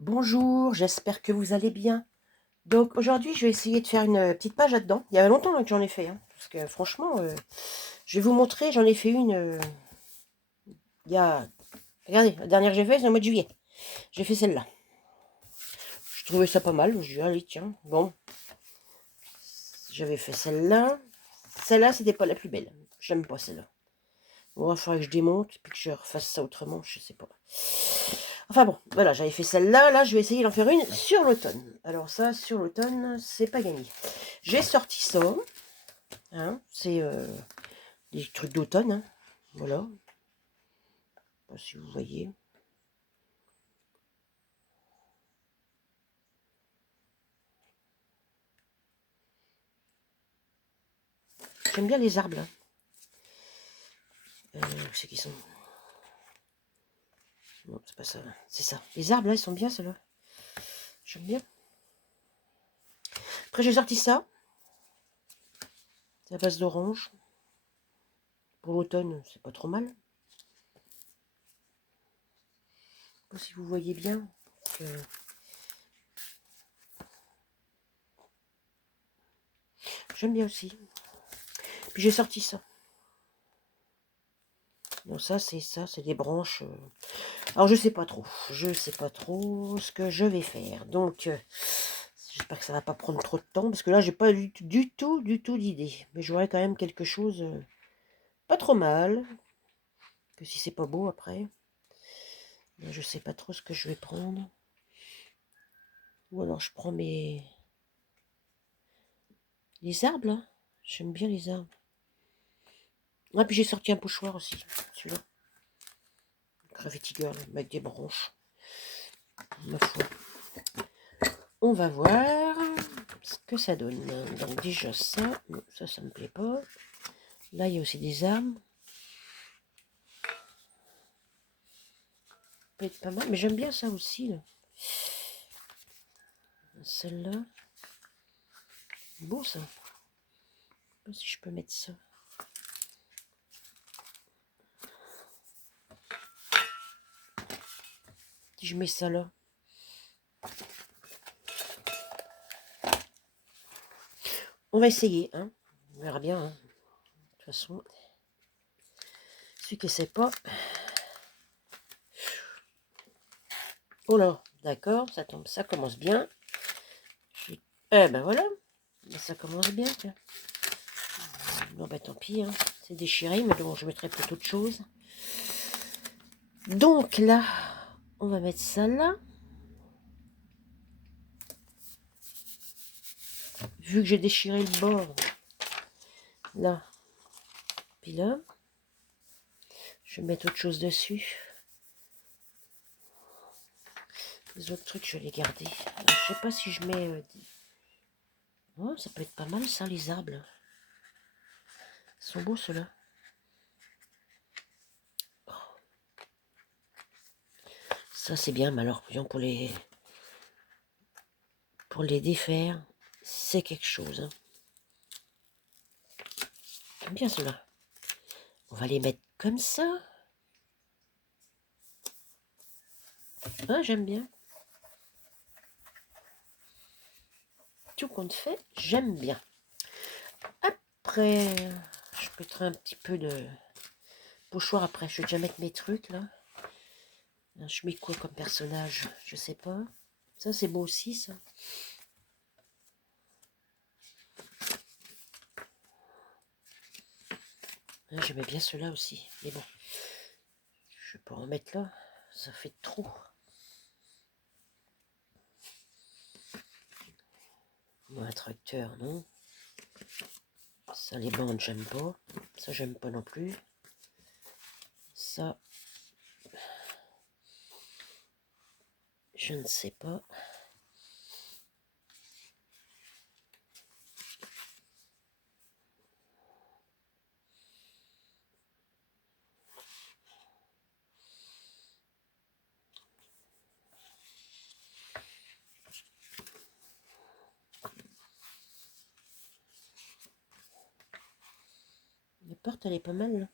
Bonjour, j'espère que vous allez bien. Donc aujourd'hui, je vais essayer de faire une petite page là-dedans. Il y a longtemps que j'en ai fait, hein, parce que franchement, je vais vous montrer, j'en ai fait une il y a... Regardez, la dernière que j'ai faite, c'est au mois de juillet. J'ai fait celle-là. Je trouvais ça pas mal, je dis, allez, tiens, bon. J'avais fait celle-là. Celle-là, c'était pas la plus belle. J'aime pas celle-là. Bon, il faudrait que je démonte, puis que je refasse ça autrement, je sais pas. Enfin bon, voilà, j'avais fait celle-là. Là, je vais essayer d'en faire une sur l'automne. Alors ça, sur l'automne, c'est pas gagné. J'ai sorti ça. Hein, c'est des trucs d'automne. Hein, voilà. Je sais pas si vous voyez. J'aime bien les arbres là. C'est qui sont. Non, c'est pas ça. C'est ça. Les arbres là, ils sont bien ceux-là. J'aime bien. Après, j'ai sorti ça. C'est à base d'orange. Pour l'automne, c'est pas trop mal. Je sais pas si vous voyez bien. J'aime bien aussi. Puis j'ai sorti ça. Bon, ça, c'est des branches. Alors, je sais pas trop. Je sais pas trop ce que je vais faire. Donc, j'espère que ça va pas prendre trop de temps. Parce que là, j'ai pas du tout d'idée. Mais j'aurai quand même quelque chose pas trop mal. Que si c'est pas beau après. Là, je sais pas trop ce que je vais prendre. Ou alors, je prends les arbres, là. J'aime bien les arbres. Ah, puis j'ai sorti un pochoir aussi. Celui-là. Gravity Girl, avec des branches. Ma foi. On va voir ce que ça donne. Donc déjà ça, non, ça me plaît pas. Là, il y a aussi des arbres. Peut être pas mal, mais j'aime bien ça aussi. Là. Celle-là. Beau ça. Je sais pas si je peux mettre ça. Si je mets ça là. On va essayer, hein. On verra bien, hein. De toute façon. Celui qui ne sait pas. Oh là, d'accord, ça tombe, ça commence bien. Eh ben voilà, ça commence bien. Tiens. Bon ben tant pis, hein. C'est déchiré, mais bon, je mettrai peut-être autre chose. Donc là, on va mettre ça là. Vu que j'ai déchiré le bord, là, puis là, je vais mettre autre chose dessus. Les autres trucs, je vais les garder. Alors, je sais pas si je mets... Oh, ça peut être pas mal ça, les arbres. Là. Ils sont beaux ceux-là. Oh. Ça c'est bien, mais alors pour les défaire, c'est quelque chose. Hein. J'aime bien ceux-là. On va les mettre comme ça. Ah, j'aime bien. Tout compte fait, j'aime bien. Après, je mettrai un petit peu de pochoir après. Je vais déjà mettre mes trucs là. Je mets quoi comme personnage? Je sais pas. Ça, c'est beau aussi, ça. J'aimais bien ceux-là aussi. Mais bon, je vais pas en mettre là. Ça fait trop. Moi, un tracteur, non. Ça, les bandes, j'aime pas. Ça, j'aime pas non plus. Ça, je ne sais pas. La porte, elle est pas mal, là.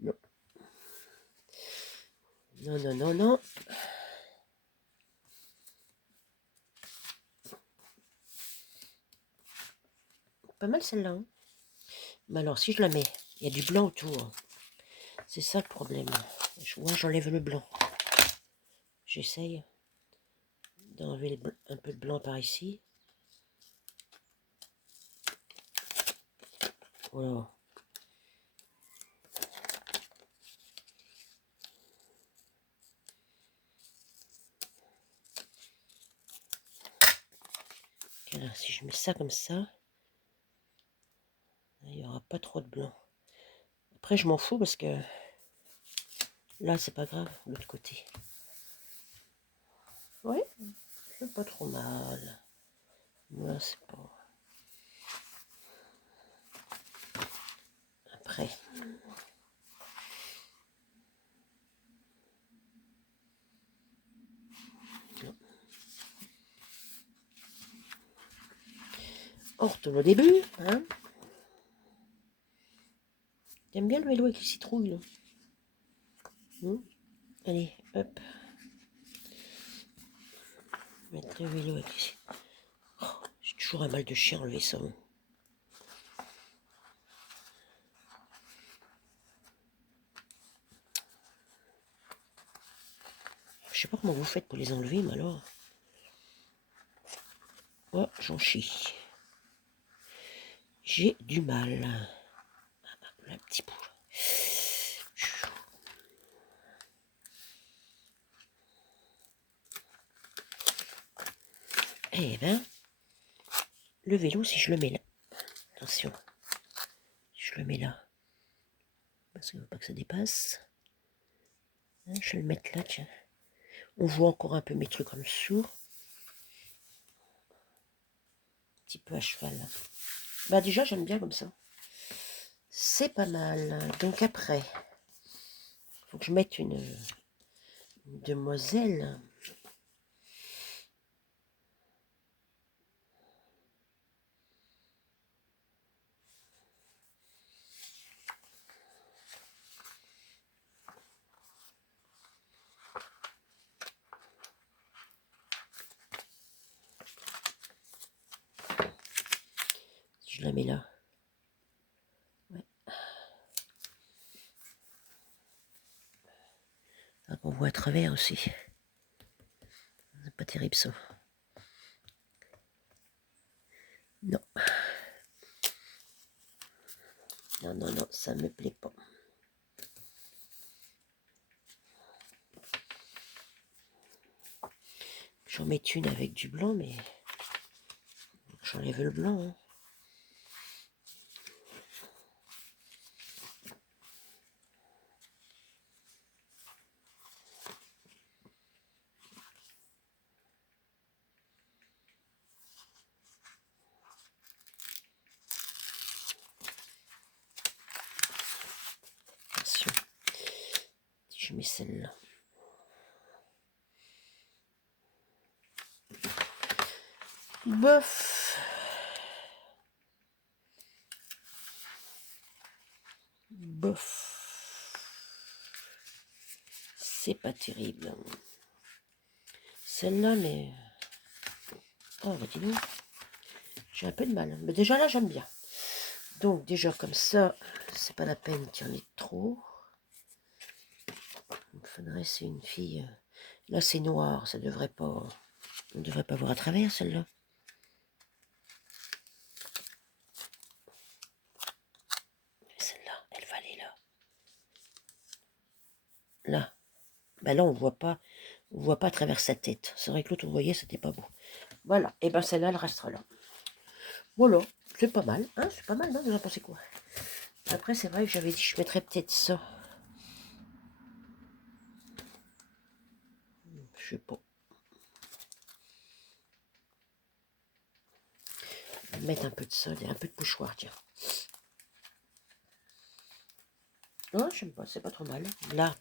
Non. Non, non, non, non. Pas mal celle-là. Hein. Mais alors, si je la mets, il y a du blanc autour. C'est ça le problème. Moi, j'enlève le blanc. J'essaye d'enlever un peu de blanc par ici. Voilà. Voilà, si je mets ça comme ça, il n'y aura pas trop de blanc. Après, je m'en fous parce que là, c'est pas grave, l'autre côté. Oui, c'est pas trop mal. Là, c'est pas... Après... On retourne au début, hein. J'aime bien le vélo avec les citrouilles, là. Allez, hop. Mettre le vélo avec les citrouilles. Oh, j'ai toujours un mal de chien enlever ça. Hein. Je sais pas comment vous faites pour les enlever, mais alors... Oh, j'en chie. J'ai du mal. La petite boule. Eh ben, le vélo, si je le mets là. Attention. Je le mets là. Parce qu'il ne faut pas que ça dépasse. Hein, je vais le mettre là, tiens. On voit encore un peu mes trucs en dessous. Un petit peu à cheval. Bah déjà, j'aime bien comme ça. C'est pas mal. Donc après, il faut que je mette une demoiselle. Je la mets là. Ouais. Ah, on voit à travers aussi. C'est pas terrible ça. Non. Non, non, non, ça me plaît pas. J'en mets une avec du blanc, mais j'enlève le blanc. Hein. Attention. Je mets celle-là. Bof. Bof. C'est pas terrible. Celle-là, mais... Oh, bah dis donc. J'ai un peu de mal. Mais déjà là, j'aime bien. Donc, déjà comme ça, c'est pas la peine qu'il y en ait trop. Il faudrait, c'est une fille... Là, c'est noir. Ça devrait pas... On ne devrait pas voir à travers, celle-là. Celle-là, elle va aller là. Là. Ben là, on voit pas à travers sa tête. C'est vrai que l'autre, vous voyez, c'était pas beau. Voilà. Et ben celle-là, elle restera là. Voilà. C'est pas mal. Hein, c'est pas mal, non? Vous en pensez quoi? Après, c'est vrai que j'avais dit je mettrais peut-être ça. Je sais pas. Je vais mettre un peu de ça, un peu de pochoir, tiens. Non, je sais pas, c'est pas trop mal. Là,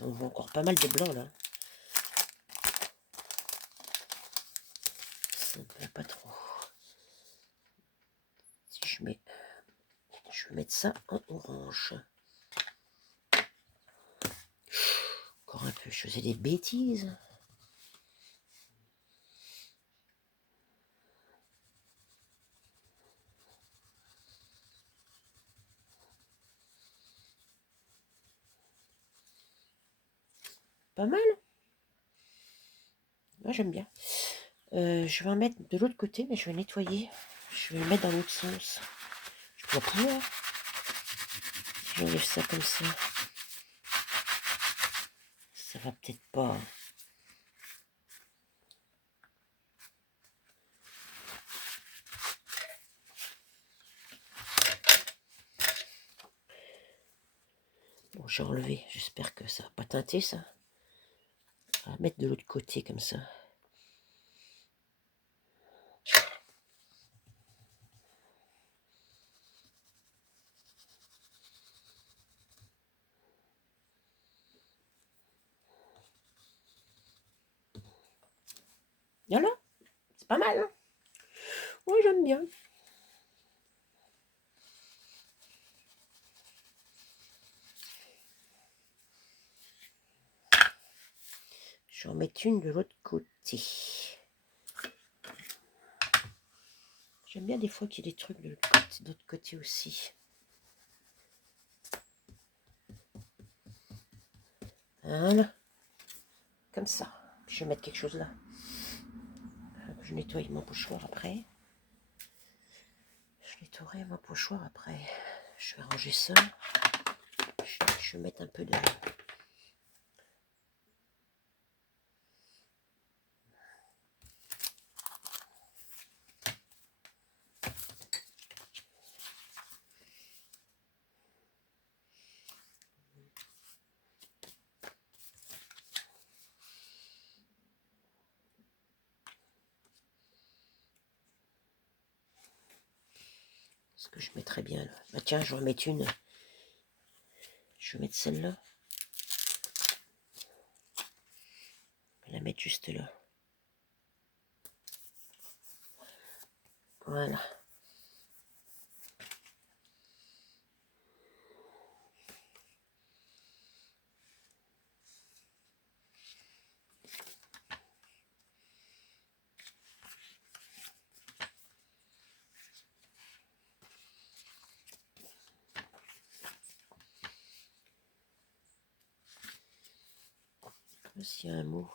on voit encore pas mal de blanc, là. Ça me plaît pas trop. Si je mets... Je vais mettre ça en orange. encore un peu, je faisais des bêtises. Pas mal. Moi, j'aime bien. Je vais en mettre de l'autre côté, mais je vais nettoyer. Je vais le mettre dans l'autre sens. Je dois pouvoir. Si j'enlève ça comme ça. Ça va peut-être pas. Bon, j'ai enlevé. J'espère que ça va pas teinter ça. On va mettre de l'autre côté comme ça. Voilà. C'est pas mal, hein? Oui, j'aime bien. Je vais en mettre une de l'autre côté. J'aime bien des fois qu'il y ait des trucs de l'autre côté aussi. Voilà. Comme ça. Je vais mettre quelque chose là. Je nettoie mon pochoir après. Je nettoierai mon pochoir après. Je vais ranger ça. Je vais mettre un peu de... Ce que je mettrais bien là. Bah tiens, je vais en mettre une. Je vais mettre celle-là. Je vais la mettre juste là. Voilà. S'il y a un mot.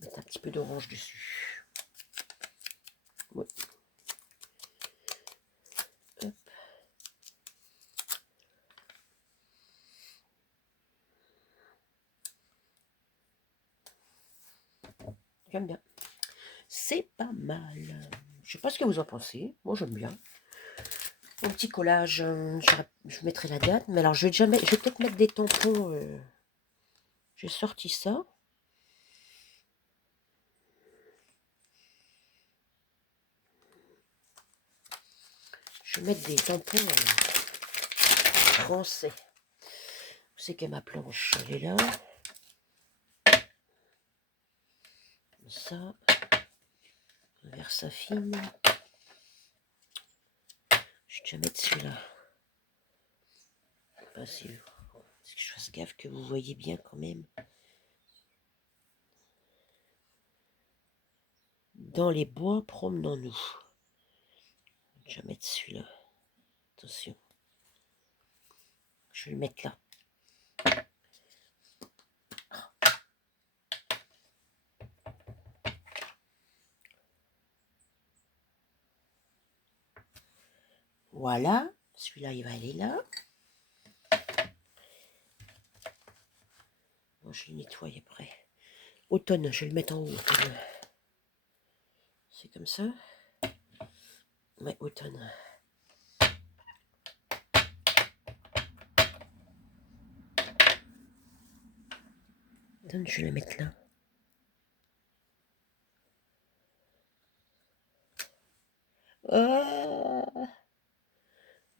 Mettre un petit peu d'orange dessus. Ouais. Hop. J'aime bien. C'est pas mal. Je sais pas ce que vous en pensez. Moi, j'aime bien. Mon petit collage, je mettrai la date. Mais alors, je vais peut-être mettre des tampons. J'ai sorti ça. Je vais mettre des tampons français. Vous savez que ma planche, elle est là. Comme ça. Versafine. Je vais déjà mettre celui-là. Pas si que je fasse gaffe que vous voyez bien quand même. Dans les bois, promenons-nous. Je vais mettre celui-là. Attention. Je vais le mettre là. Voilà. Celui-là, il va aller là. Moi, je le nettoie après. Automne, je vais le mettre en haut. C'est comme ça. Ouais, automne. Automne, je vais le mettre là.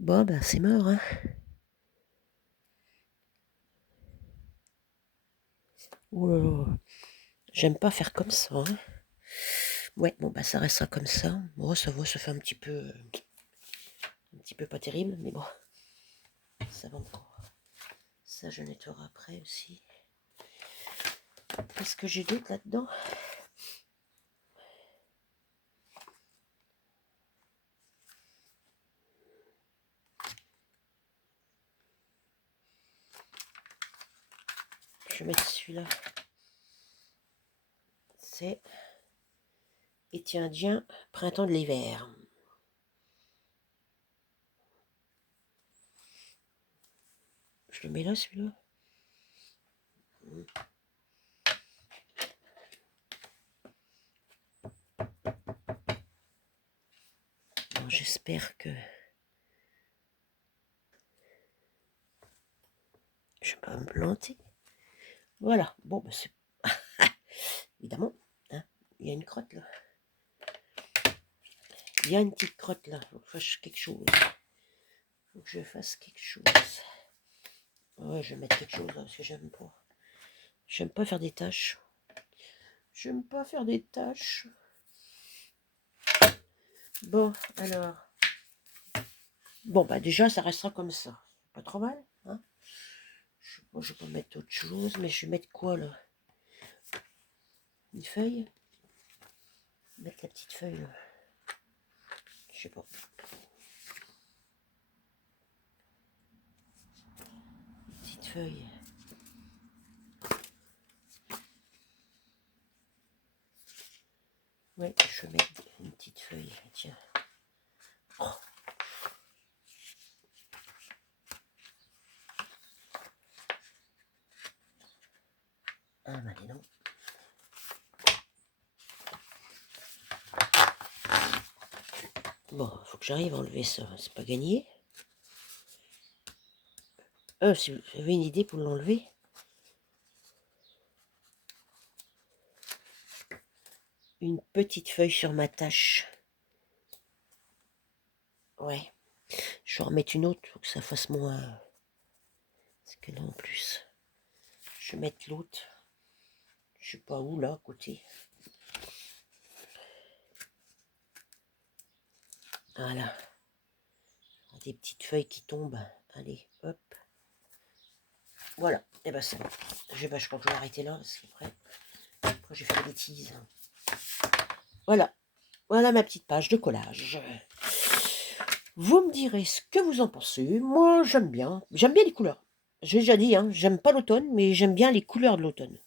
Bon, ben, c'est mort, hein. Oh là là. J'aime pas faire comme ça. Hein. Ouais, bon, bah ça restera comme ça. Bon, ça va, ça fait un petit peu pas terrible, mais bon, ça va encore. Ça, je nettoierai après aussi. Qu'est-ce que j'ai d'autre là-dedans? Je vais mettre celui-là. C'est été indien, printemps de l'hiver. Je le mets là, celui-là. J'espère que je vais pas me planter. Voilà. Bon, bah c'est évidemment. Hein, il y a une crotte là. Il y a une petite crotte là. Faut que je fasse quelque chose. Faut que je fasse quelque chose. Ouais, je vais mettre quelque chose là parce que j'aime pas. J'aime pas faire des tâches. J'aime pas faire des tâches. Bon, alors. Bon, bah déjà, ça restera comme ça. Pas trop mal, hein. Je vais pas mettre autre chose, mais je vais mettre quoi là? Une feuille? Mettre la petite feuille là. Je sais pas. Petite feuille. Ouais, je vais mettre une petite feuille. Tiens. Oh. Ah, bah dis donc. Bon, faut que j'arrive à enlever ça. C'est pas gagné. Si vous avez une idée pour l'enlever. Une petite feuille sur ma tâche. Ouais. Je vais en remettre une autre pour que ça fasse moins. C'est que là en plus. Je vais mettre l'autre. Je sais pas où là, à côté. Voilà. Des petites feuilles qui tombent. Allez, hop. Voilà. Et ben c'est bon. Je crois que je vais arrêter là parce qu'après j'ai fait des bêtises. Voilà. Voilà ma petite page de collage. Vous me direz ce que vous en pensez. Moi, j'aime bien. J'aime bien les couleurs. J'ai déjà dit, hein, j'aime pas l'automne, mais j'aime bien les couleurs de l'automne.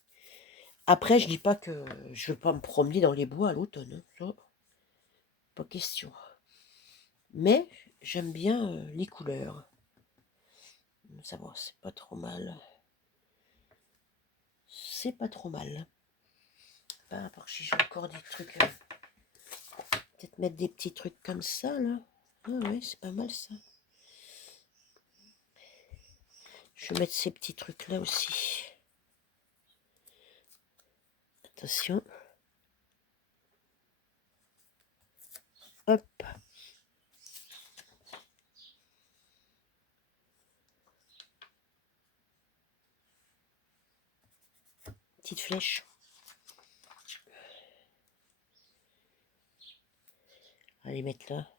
Après, je dis pas que je veux pas me promener dans les bois à l'automne. Hein. Pas question. Mais j'aime bien les couleurs. Ça va, c'est pas trop mal. C'est pas trop mal. À part si j'ai encore des trucs. Peut-être mettre des petits trucs comme ça, là. Ah ouais, c'est pas mal ça. Je vais mettre ces petits trucs là aussi. Attention. Hop. Petite flèche. On va les mettre là.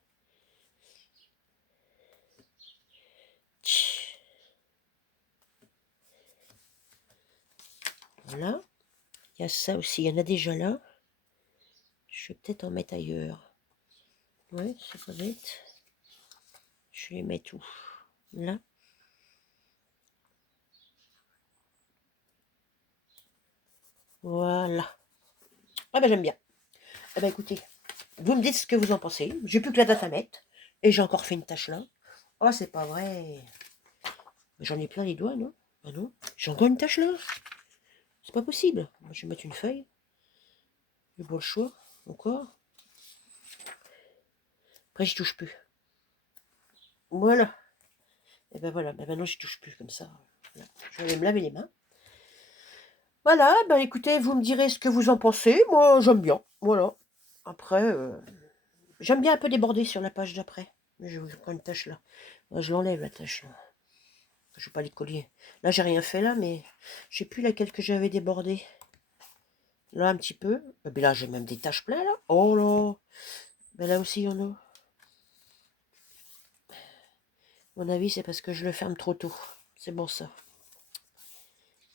Voilà. Il y a ça aussi. Il y en a déjà là. Je vais peut-être en mettre ailleurs. Ouais, c'est pas bête. Je vais les mettre où? Là. Voilà. Ah ben j'aime bien. Ah ben écoutez, vous me dites ce que vous en pensez. J'ai plus que la date à mettre. Et j'ai encore fait une tâche là. Oh, c'est pas vrai. J'en ai plein les doigts, non? Ah non? J'ai encore une tâche là. C'est pas possible. Moi, je vais mettre une feuille. J'ai pas le choix. Encore. Après, j'y touche plus. Voilà. Et ben voilà. Ben maintenant, j'y touche plus comme ça. Voilà. Je vais me laver les mains. Voilà. Ben écoutez, vous me direz ce que vous en pensez. Moi, j'aime bien. Voilà. Après, j'aime bien un peu déborder sur la page d'après. Mais je vous prends une tâche là. Moi, je l'enlève la tâche là. Je joue pas les colliers. Là, j'ai rien fait là, mais je sais plus laquelle que j'avais débordé. Là, un petit peu. Et puis là, j'ai même des taches pleines là. Oh là. Mais là aussi, il y en a. À mon avis, c'est parce que je le ferme trop tôt. C'est bon ça.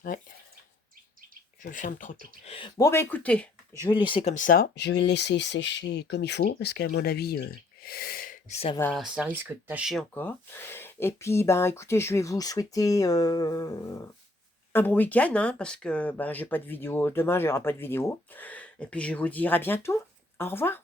Ouais, je le ferme trop tôt. Bon, bah écoutez, je vais le laisser comme ça. Je vais le laisser sécher comme il faut, parce qu'à mon avis, ça risque de tacher encore. Et puis, ben écoutez, je vais vous souhaiter un bon week-end, hein, parce que ben, j'ai pas de vidéo. Demain, il n'y aura pas de vidéo. Et puis, je vais vous dire à bientôt. Au revoir.